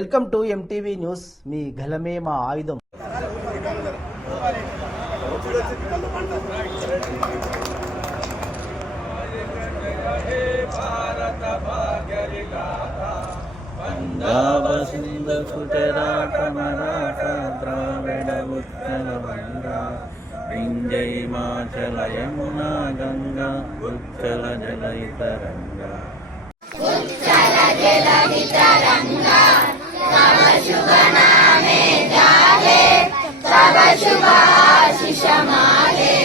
Welcome to MTV news. మీ గలమే మా ఆయుధం. పంజాబ సింధు గుజరాత మరాఠ ద్రావిడ ఉత్కల వంగా వింధ్య హిమాచల యమునా గంగా ఉచ్చల జలయితరంగా ఉచ్చల జలయితరంగా తవ శుభ నామే జాగే తవ శుభ ఆశిష మాగే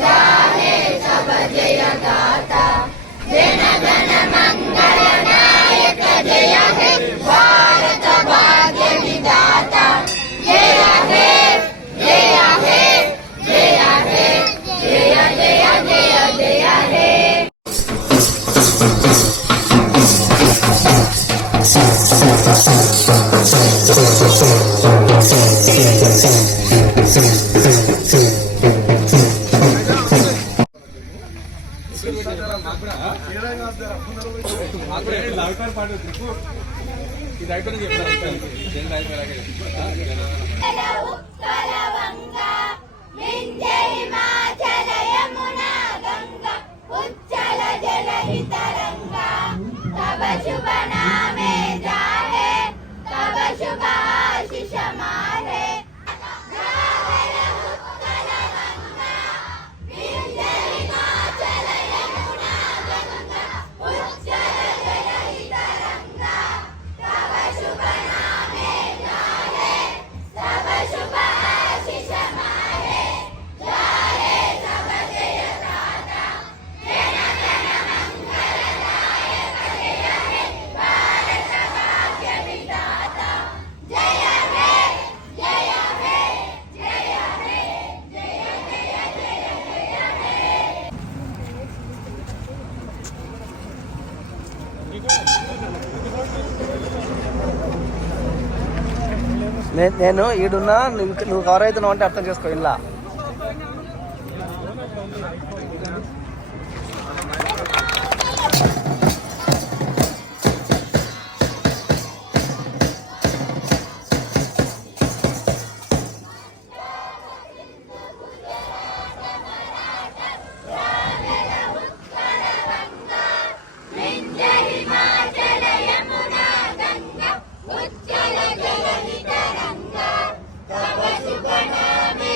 జాగే తవ జయ గాతా జన గణ మంగళ నాయక జయ హే భారత భాగ్య విధాత జయ హే జయ హే జయ హే జయ జయ జయ జయ హే. तब शुभ नामे जाहे तब शुभ आशीष माहे నేను ఈడున్నా, నువ్వు కవర్ అవుతున్నావు అంటే అర్థం చేసుకో. ఇలా ఉచ్చల జలహితరంగా తవ శుభ నామే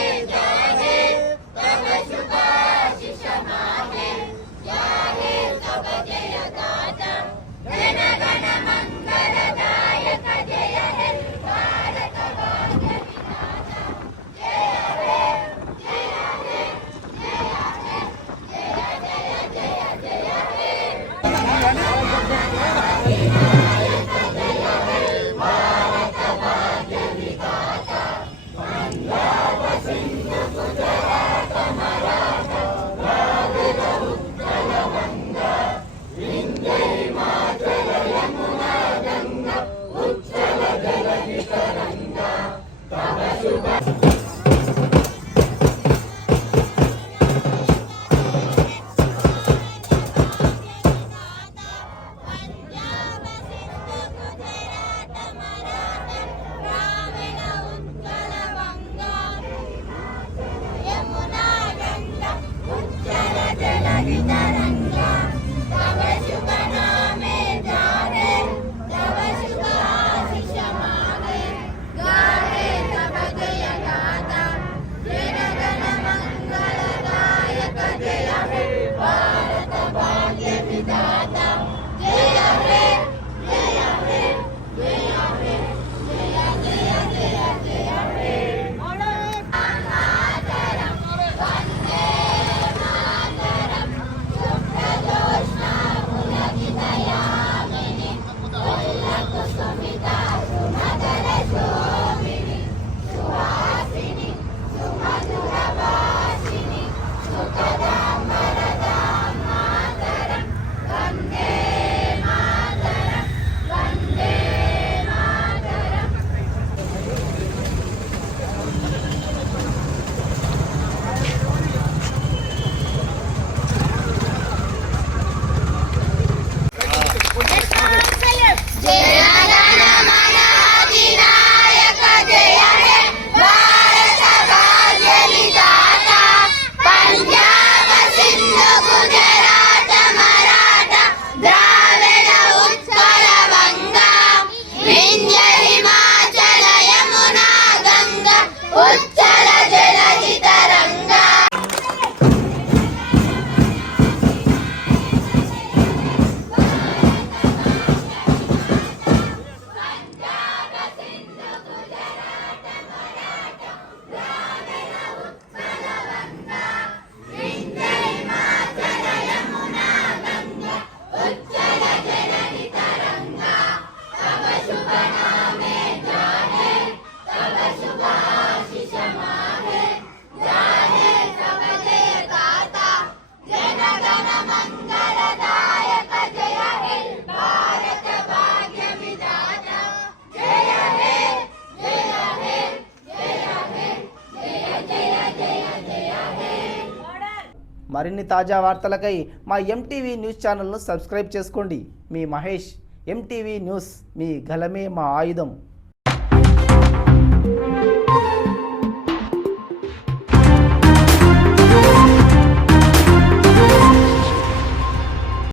ఉచ్చల జలధి తరంగా మరిన్ని తాజా వార్తలకై మా ఎంటీవీ న్యూస్ ఛానల్ను సబ్స్క్రైబ్ చేసుకోండి. మీ మహేష్. ఎంటీవీ న్యూస్, మీ గలమే మా ఆయుధం.